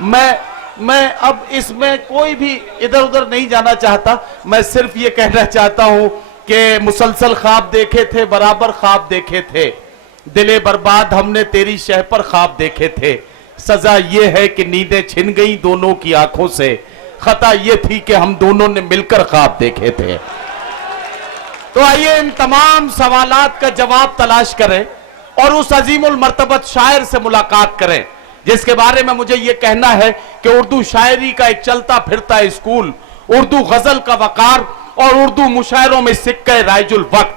میں اب اس میں کوئی بھی ادھر ادھر نہیں جانا چاہتا. میں صرف یہ کہنا چاہتا ہوں کہ مسلسل خواب دیکھے تھے, برابر خواب دیکھے تھے. دل برباد ہم نے تیری شہ پر خواب دیکھے تھے. سزا یہ ہے کہ نیندیں چھن گئیں دونوں کی آنکھوں سے. خطا یہ تھی کہ ہم دونوں نے مل کر خواب دیکھے تھے. تو آئیے ان تمام سوالات کا جواب تلاش کریں اور اس عظیم المرتبت شاعر سے ملاقات کریں جس کے بارے میں مجھے یہ کہنا ہے کہ اردو شاعری کا ایک چلتا پھرتا اسکول, اردو غزل کا وقار اور اردو مشاعروں میں سکہ رائج الوقت,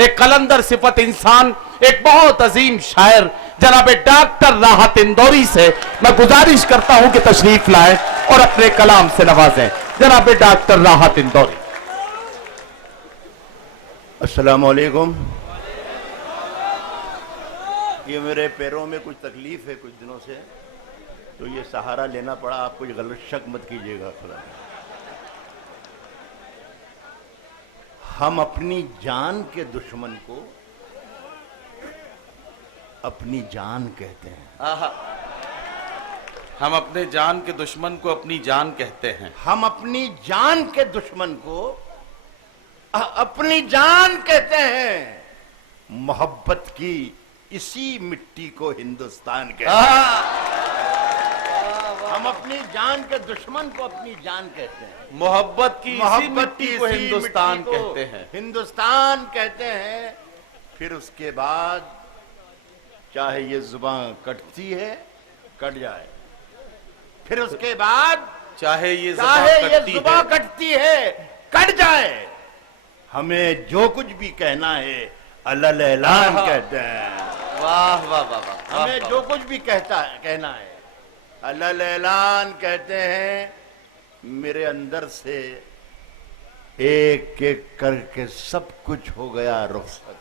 ایک قلندر صفت انسان, ایک بہت عظیم شاعر جناب ڈاکٹر راحت اندوری سے میں گزارش کرتا ہوں کہ تشریف لائیں اور اپنے کلام سے نوازیں. جناب ڈاکٹر راحت اندوری. السلام علیکم. یہ میرے پیروں میں کچھ تکلیف ہے کچھ دنوں سے, تو یہ سہارا لینا پڑا. آپ کچھ غلط شک مت کیجیے گا. ہم اپنی جان کے دشمن کو اپنی جان کہتے ہیں. ہم اپنے جان کے دشمن کو اپنی جان کہتے ہیں. ہم اپنی جان کے دشمن کو اپنی جان کہتے ہیں. محبت کی اسی مٹی کو ہندوستان کہتے ہیں. ہم اپنی جان کے دشمن کو اپنی جان کہتے ہیں. محبت کی اسی مٹی کو ہندوستان کہتے ہیں. ہندوستان کہتے ہیں. پھر اس کے بعد چاہے یہ زبان کٹتی ہے کٹ جائے, پھر اس کے بعد چاہے یہ زبان کٹتی ہے کٹ جائے, ہمیں جو کچھ بھی کہنا ہے علل اعلان کہتے ہیں. واہ واہ واہ. ہمیں جو کچھ بھی کہنا ہے علل اعلان کہتے ہیں. میرے اندر سے ایک ایک کر کے سب کچھ ہو گیا رخصت.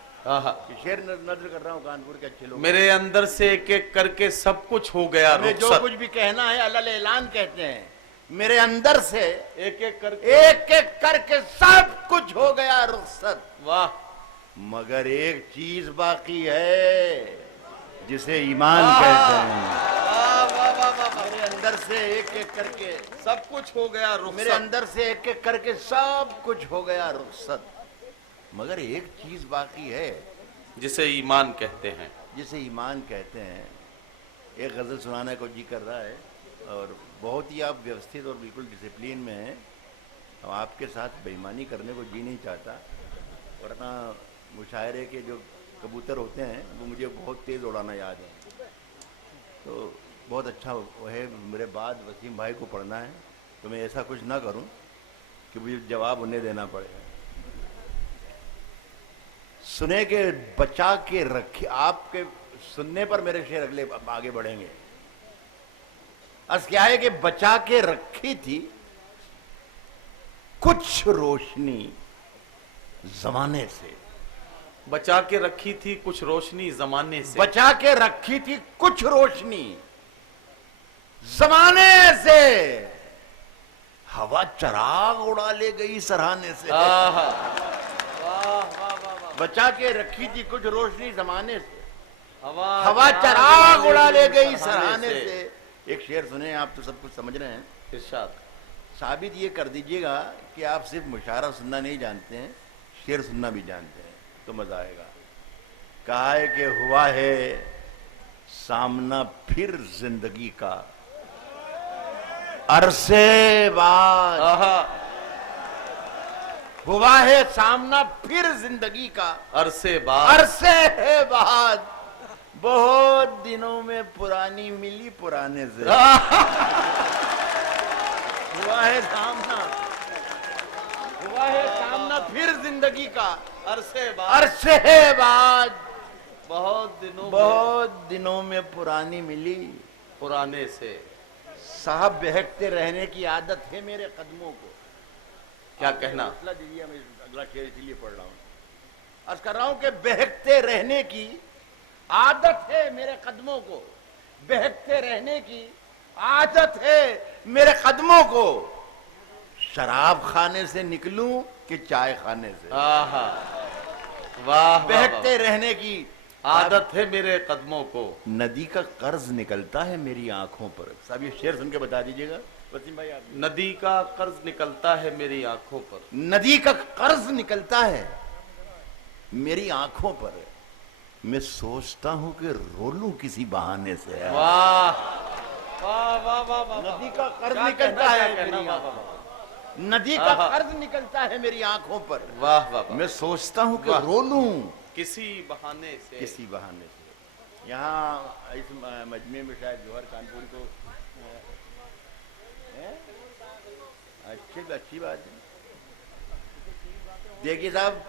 شعر نظر کر رہا ہوں کانپور کے اچھے لوگ. میرے اندر سے ایک ایک کر کے سب کچھ ہو گیا رخصت. جو کچھ بھی کہنا ہے علل اعلان کہتے ہیں. میرے اندر سے ایک ایک کر کے سب کچھ ہو گیا رخصت. واہ. مگر ایک چیز باقی ہے جسے ایمان کہتے ہیں. میرے اندر سے ایک ایک کر کے سب کچھ ہو گیا رخصت. میرے اندر سے ایک ایک کر کے سب کچھ ہو گیا رخصت. مگر ایک چیز باقی ہے جسے ایمان کہتے ہیں. جسے ایمان کہتے ہیں. ایک غزل سنانے کو جی کر رہا ہے اور بہت ہی آپ ویوستھت اور بالکل ڈسپلین میں ہیں. آپ کے ساتھ بے ایمانی کرنے کو جی نہیں چاہتا, ورنہ مشاعرے کے جو کبوتر ہوتے ہیں وہ مجھے بہت تیز اڑانا یاد ہے. تو بہت اچھا وہ ہے. میرے بعد وسیم بھائی کو پڑھنا ہے تو میں ایسا کچھ نہ کروں کہ مجھے جواب انہیں دینا پڑے. سنے کہ بچا کے رکھے. آپ کے سننے پر میرے شعر اگلے آگے بڑھیں گے. عرض کیا ہے کہ بچا کے رکھی تھی کچھ روشنی زمانے سے. بچا کے رکھی تھی کچھ روشنی زمانے سے. بچا کے رکھی تھی کچھ روشنی زمانے سے. ہوا چراغ اڑا لے گئی سرہانے سے. بچا کے رکھی تھی کچھ روشنی زمانے سے, ہوا چراغ اڑا لے گئی سرہانے سے. ایک شعر سنیں, آپ تو سب کچھ سمجھ رہے ہیں. ارشاد. ثابت یہ کر دیجئے گا کہ آپ صرف مشاعرہ سننا نہیں جانتے ہیں, شعر سننا بھی جانتے ہیں, تو مزہ آئے گا. کہا ہے کہ ہوا ہے سامنا پھر زندگی کا عرصے بعد. ہوا ہے سامنا پھر زندگی کا عرصے بعد. عرصے بعد. بہت دنوں میں پرانی ملی پرانے سے. ہوا ہے سامنا پھر زندگی کا عرصے بعد. عرصے بعد. بہت دنوں میں پرانی ملی پرانے سے. صاحب بہکتے رہنے کی عادت ہے میرے قدموں کو. کیا کہنا؟ دیجیے, میں اگلا شعر اسی لیے پڑھ رہا ہوں. عرض کر رہا ہوں کہ بہکتے رہنے کی عادت ہے میرے قدموں کو. بہکتے رہنے کی عادت ہے میرے قدموں کو. شراب خانے سے نکلوں کہ چائے خانے سے. واہ. بہکتے رہنے کی आदत है मेरे कदमों को। नदी का कर्ज निकलता है मेरी आंखों पर। साहब ये शेर सुन के बता दीजिएगा वसीम भाई आप। नदी का कर्ज निकलता है मेरी आंखों पर। नदी का कर्ज निकलता है मेरी आंखों पर, मैं सोचता हूं कि रो लूं किसी बहाने से। वाह वाह वाह वाह वाह। नदी का कर्ज क्या निकलता कहना, है क्या मेरी कहना, आंखों वाह, पर। नदी का कर्ज निकलता है मेरी आंखों पर, वाह वाह वाह। मैं सोचता हूं कि वाह। रो लूं किसी बहाने से। किसी बहाने से। यहाँ इस मजमे में शायद जौहर कानपुरी को अच्छी बात है। देखिए साहब,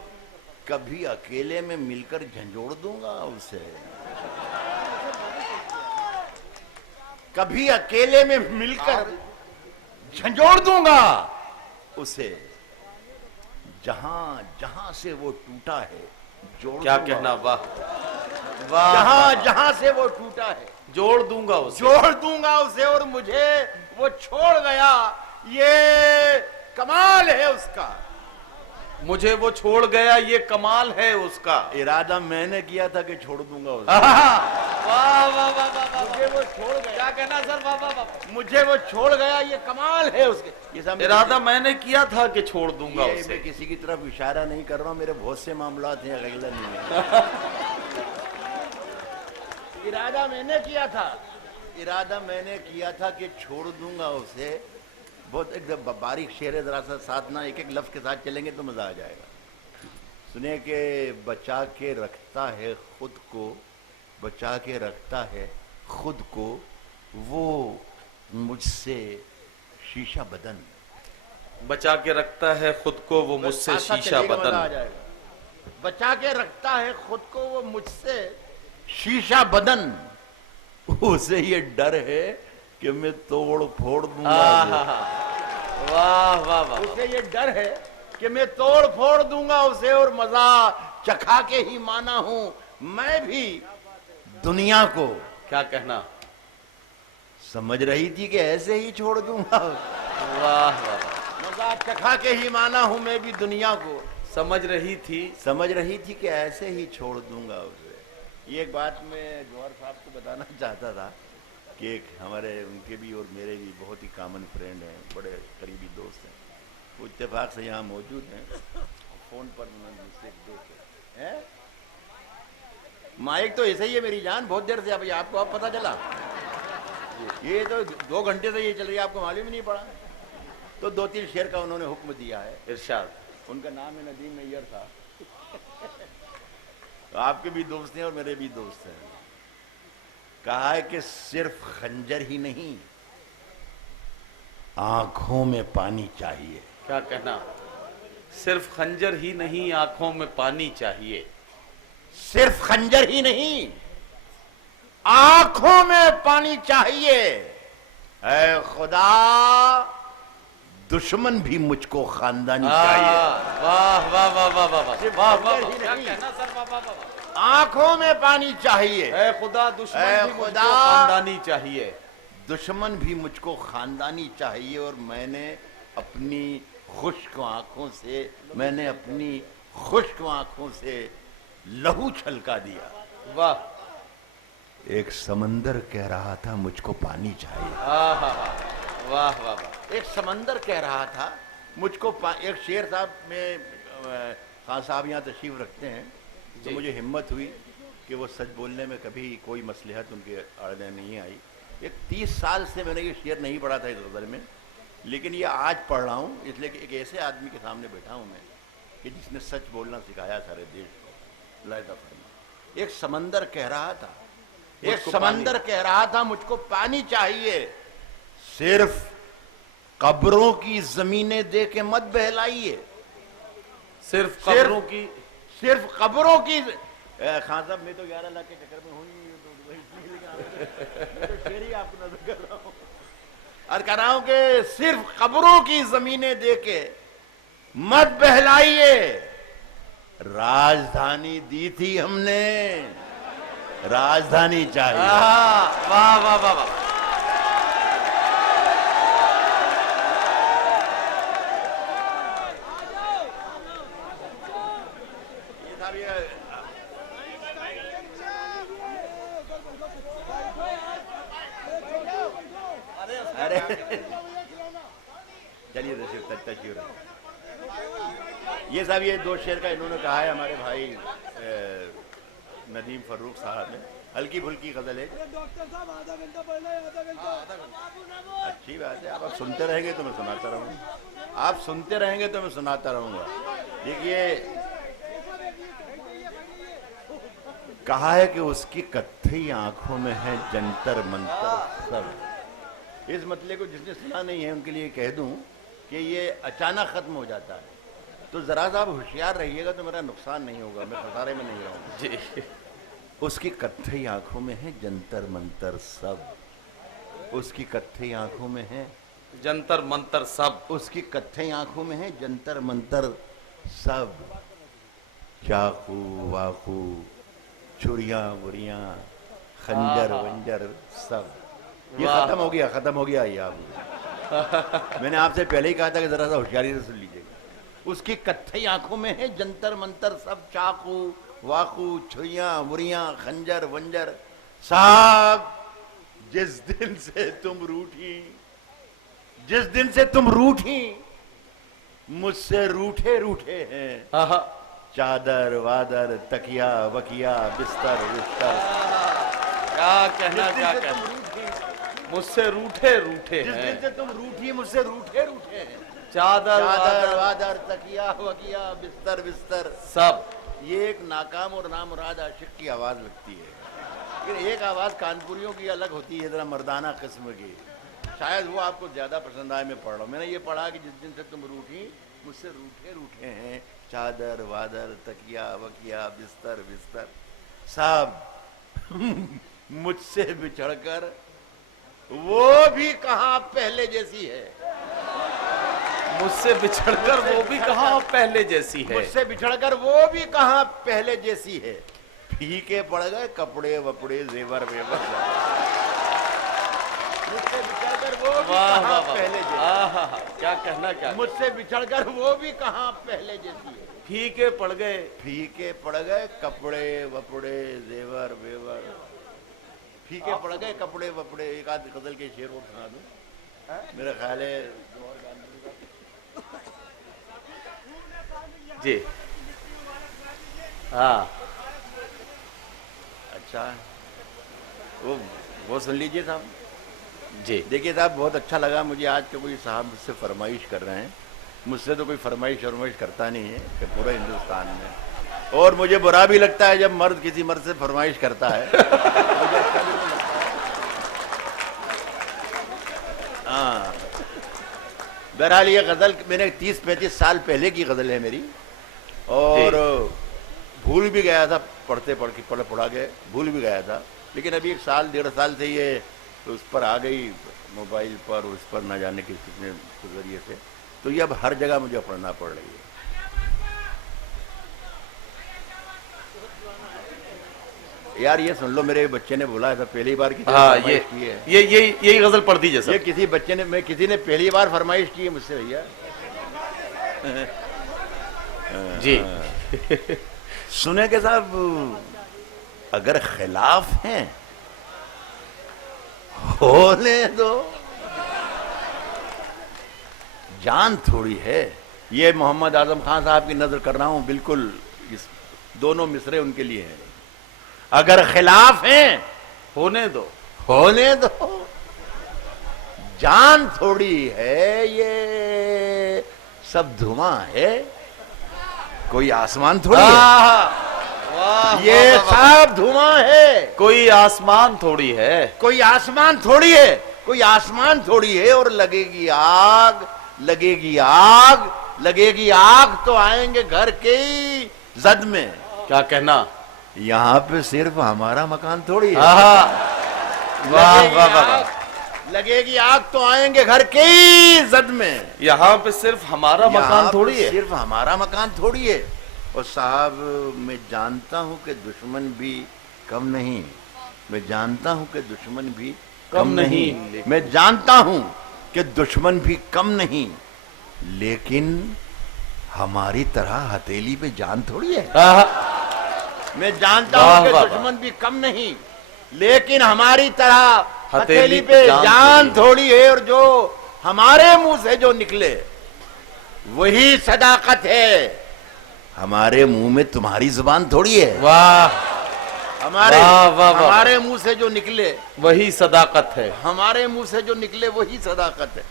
कभी अकेले में मिलकर झंझोड़ दूंगा उसे, कभी अकेले में मिलकर झंझोड़ दूंगा उसे, जहां जहां से वो टूटा है जोड़ क्या दूंगा। कहना, वाह वाह। जहां जहां से वो टूटा है जोड़ दूंगा उसे। जोड़ दूंगा उसे, और मुझे वो छोड़ गया, ये कमाल है उसका। मुझे वो छोड़ गया, ये कमाल है उसका। इरादा मैंने किया था कि छोड़ दूंगा उसे। वाह वाह वाह वाह। मुझे वो छोड़ गया, क्या कहना सर, वाह वाह वाह। मुझे वो छोड़ गया, ये कमाल है उसके। ये सब इरादा मैंने किया था कि छोड़ दूंगा ये उसे। मैं किसी की तरफ इशारा नहीं कर रहा हूं, मेरे बहुत से मामलात हैं, अगला नहीं है। इरादा मैंने किया था, इरादा मैंने किया था कि छोड़ दूंगा उसे। बहुत एकदम बारीक शेर है, जरा सा साथ ना एक एक लफ्ज के साथ चलेंगे तो मजा आ जाएगा। सुने कि बचा के रखता है खुद को, बचा के रखता है खुद को वो मुझसे शीशा बदन। बचा के रखता है खुद को वो मुझसे साथ साथ शीशा चलिएगा, मजा आ बदन। जाएगा। बचा के रखता है खुद को वो मुझसे शीशा बदन, उसे ये डर है कि मैं तोड़ फोड़ दूंगा। वाह वाह वाह। उसे ये डर है कि मैं तोड़ फोड़ दूंगा उसे, और मजा चखा के ही माना हूं मैं भी दुनिया को। क्या कहना, समझ रही थी कि ऐसे ही छोड़ दूंगा, वाह वाह। मजा चखा के ही माना हूं मैं भी दुनिया को। समझ रही थी, समझ रही थी कि ऐसे ही छोड़ दूंगा उसे। ये एक बात मैं जौहर साहब को बताना चाहता था कि एक हमारे, उनके भी और मेरे भी बहुत ही कॉमन फ्रेंड हैं, बड़े करीबी दोस्त हैं, वो इत्तेफाक से यहाँ मौजूद हैं। फोन पर उन्होंने मुझसे देखे हैं, माइक तो ऐसे ही है मेरी जान, बहुत देर से अभी आपको अब पता चला। ये तो 2 घंटे से ये चल रही है, आपको मालूम ही नहीं पड़ा। तो 2-3 शेर का उन्होंने हुक्म दिया है। इरशाद। उनका नाम है नदीम नैयर था। तो आपके भी दोस्त हैं और मेरे भी दोस्त हैं। कहा है कि सिर्फ खंजर ही नहीं, आंखों में पानी चाहिए। क्या कहना, सिर्फ खंजर ही नहीं आंखों में पानी चाहिए। सिर्फ खंजर ही नहीं, आंखों में पानी चाहिए। ऐ खुदा, दुश्मन भी मुझको खानदानी चाहिए। वाह वाह वाह वाह वाह सिर्फ वाह खंजर वाह। ही क्या नहीं, कहना सर, वाह वाह वाह। आंखों में पानी चाहिए। ऐ खुदा, दुश्मन ऐ भी मुझको खुदा। खानदानी चाहिए। दुश्मन भी मुझको खानदानी चाहिए, और मैंने अपनी खुश्क आंखों से, मैंने अपनी खुश्क आंखों से लहू छलका दिया। वाह। एक समंदर कह रहा था मुझको पानी चाहिए। वाह वाह वाह। एक समंदर कह रहा था मुझको एक शेर साहब में खान साहब यहाँ तशरीफ रखते हैं, तो मुझे हिम्मत हुई कि वो सच बोलने में कभी कोई मसलहत उनके आड़े नहीं आई। एक 30 साल से मैंने ये शेर नहीं पढ़ा था इस गज़ल में, लेकिन ये आज पढ़ रहा हूँ, इसलिए कि एक ऐसे आदमी के सामने बैठा हूँ मैं कि जिसने सच बोलना सिखाया सारे देश को। लायदा फरमा, एक समंदर कह रहा था, एक समंदर कह रहा था मुझको पानी चाहिए। सिर्फ कब्रों की जमीनें दे के मत बहलाइए। सिर्फ कब्रों की, सिर्फ कब्रों की। खान साहब मैं तो 11 लाख के चक्कर में हूँ नहीं, तो शेर ही आपको नजर कर रहा हूँ और कह रहा हूं कि सिर्फ कब्रों की जमीनें दे के मत बहलाइए। राजधानी दी थी हमने, राजधानी चाहिए। वाह वाह वाह वाह। अरे चलिए तशरीफ। ये साहब ये 2 शेर का इन्होंने कहा है हमारे भाई नदीम फर्रुख साहब ने, हल्की फुल्की गजल है। डॉक्टर साहब आधा घंटा पढ़ना है, आधा घंटा। अच्छी बात है, आप सुनते रहेंगे तो मैं सुनाता रहूँगा, आप सुनते रहेंगे तो मैं सुनाता रहूँगा। देखिए कहा है कि उसकी कत्थई आंखों में है जंतर मंतर सब। इस मतले को जिसने सुना नहीं है उनके लिए कह दूं कि ये अचानक खत्म हो जाता है, तो जरा सा आप होशियार रहिएगा तो मेरा नुकसान नहीं होगा, मैं खसारे में नहीं रहूँगा जी। उसकी कत्थई आंखों में है जंतर मंतर सब, उसकी कत्थई आंखों में है जंतर मंतर सब, उसकी कत्थई आंखों में है जंतर मंतर सब। चाकू वाकू छुरियां बुरियां खंजर वंजर सब। ये वाह। खत्म हो गया ये आप मैंने आपसे पहले ही कहा था कि जरा सा होशियारी से सुन लीजिएगा। उसकी कत्थई आंखों में है जंतर मंतर सब, चाकू वाकू छुरियां बुरियां खंजर वंजर सब। जिस दिन से तुम रूठी, जिस दिन से तुम रूठी मुझसे रूठे रूठे हैं, आहा, चादर वादर तकिया वकिया बिस्तर बिस्तर। क्या कहना, क्या कहना, मुझसे रूठे रूठे जिस दिन हैं, से तुम रूठी मुझसे रूठे रूठे हैं, चादर चादर वादर तकिया वकिया बिस्तर बिस्तर सब। ये एक नाकाम और नामुराद आशिक की आवाज लगती है, लेकिन एक आवाज कानपुरियों की अलग होती है, जरा मर्दाना किस्म की। शायद वो आपको ज्यादा पसंद आए। मैं पढ़ रहा हूँ, मैंने ये पढ़ा कि जिस दिन से तुम रूठी मुझसे रूठे रूठे हैं, चादर वादर तकिया वकिया बिस्तर बिस्तर सब। मुझसे बिछड़कर वो भी कहाँ पहले जैसी है, मुझसे बिछड़कर वो भी कहाँ पहले जैसी है, मुझसे बिछड़कर वो भी कहाँ पहले जैसी है। फीके पड़ गए कपड़े वपड़े जेवर वेवर, मुझसे बिछड़कर वो भी वाह कहाँ वाह पहले जैसी, आहा, क्या कहना, क्या मुझसे बिछड़कर वो भी कहाँ पहले जैसी है। फीके पड़ गए, फीके पड़ गए कपड़े वपड़े जेवर वेवर, फीके पड़ गए कपड़े वपड़े। एक आध गजल के शेर और सुना दूं, मेरा ख्याल है जी। हाँ, अच्छा वो सुन लीजिए साहब जी। देखिए साहब, बहुत अच्छा लगा मुझे आज के कोई साहब मुझसे फरमाइश कर रहे हैं। मुझसे तो कोई फरमाइश करता नहीं है कि पूरे हिंदुस्तान में, और मुझे बुरा भी लगता है जब मर्द किसी मर्द से फरमाइश करता है। मुझे अच्छा भी नहीं लगता। हाँ, बहरहाल ये गज़ल मैंने 30-35 साल पहले की गज़ल है मेरी, और भूल भी गया था, पढ़ा के भूल भी गया था, लेकिन अभी 1 साल 1.5 साल से ये उस पर आ गई मोबाइल पर, उस पर ना जाने कितने जरिए से, तो ये अब हर जगह मुझे पढ़ना पड़ रही है। यार ये सुन लो, मेरे बच्चे ने बोला था पहली बार की फरमाइश की है, यही गजल पढ़ दीजिए ये सर। किसी बच्चे ने किसी ने पहली बार फरमाइश की है मुझसे भैया। जी। सुने के साहब, अगर खिलाफ हैं होने दो, जान थोड़ी है। ये मोहम्मद आजम खान साहब की नजर कर रहा हूं, बिल्कुल इस दोनों मिसरे उनके लिए हैं। अगर खिलाफ हैं होने दो, होने दो, जान थोड़ी है, ये सब धुआं है, कोई आसमान थोड़ी है, वाह, ये सब धुआं है, कोई आसमान थोड़ी है, कोई आसमान थोड़ी है, कोई आसमान थोड़ी है। और लगेगी आग, लगेगी आग, लगेगी आग तो आएंगे घर के ही जद में। क्या कहना, यहाँ पे सिर्फ हमारा मकान थोड़ी है। वाह वाह वाह, लगेगी आग तो आएंगे घर के ही जद में। यहाँ पे सिर्फ हमारा मकान थोड़ी है, सिर्फ हमारा मकान थोड़ी है। और साहब मैं जानता हूँ कि दुश्मन भी कम नहीं, मैं जानता हूँ कि दुश्मन भी कम नहीं, मैं जानता हूँ कि दुश्मन भी कम नहीं, लेकिन हमारी तरह हथेली पे जान थोड़ी है। मैं जानता हूँ कि दुश्मन भी कम नहीं, लेकिन हमारी तरह ہتھیلی پہ جان تھوڑی ہے، اور جو ہمارے منہ سے جو نکلے وہی صداقت ہے. ہمارے منہ میں تمہاری زبان تھوڑی ہے. واہ ہمارے واہ واہ واہ. ہمارے منہ سے جو نکلے وہی صداقت ہے. ہمارے منہ سے جو نکلے وہی صداقت ہے.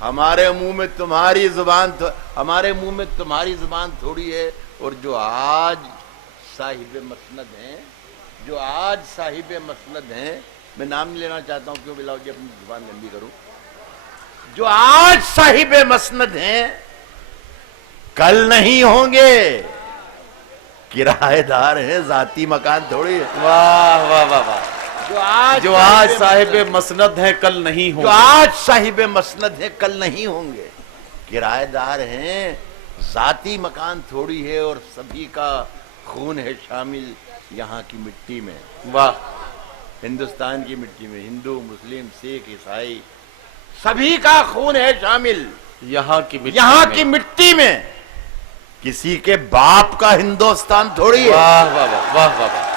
ہمارے منہ میں تمہاری زبان ہمارے منہ میں تمہاری زبان تھوڑی ہے. اور جو آج صاحب مسند ہیں، جو آج صاحب مسند ہیں، میں نام نہیں لینا چاہتا ہوں کیوں بلاؤ جی اپنی زبان لمبی کروں، جو آج صاحب مسند ہیں کل نہیں ہوں گے. کرایہ دار ہیں، ذاتی مکان تھوڑی ہے. واہ واہ واہ واہ. جو آج صاحب مسند ہے کل نہیں ہوں جو آج صاحب مسند ہے کل نہیں ہوں گے. کرایہ دار ہیں، ذاتی مکان تھوڑی ہے، اور سبھی کا خون ہے شامل یہاں کی مٹی میں. واہ. ہندوستان کی مٹی میں ہندو، مسلم، سکھ، عیسائی سبھی کا خون ہے شامل یہاں کی مٹی یہاں میں. کی مٹی میں. کسی کے باپ کا ہندوستان تھوڑی ہے. واہ واہ واہ واہ واہ واہ.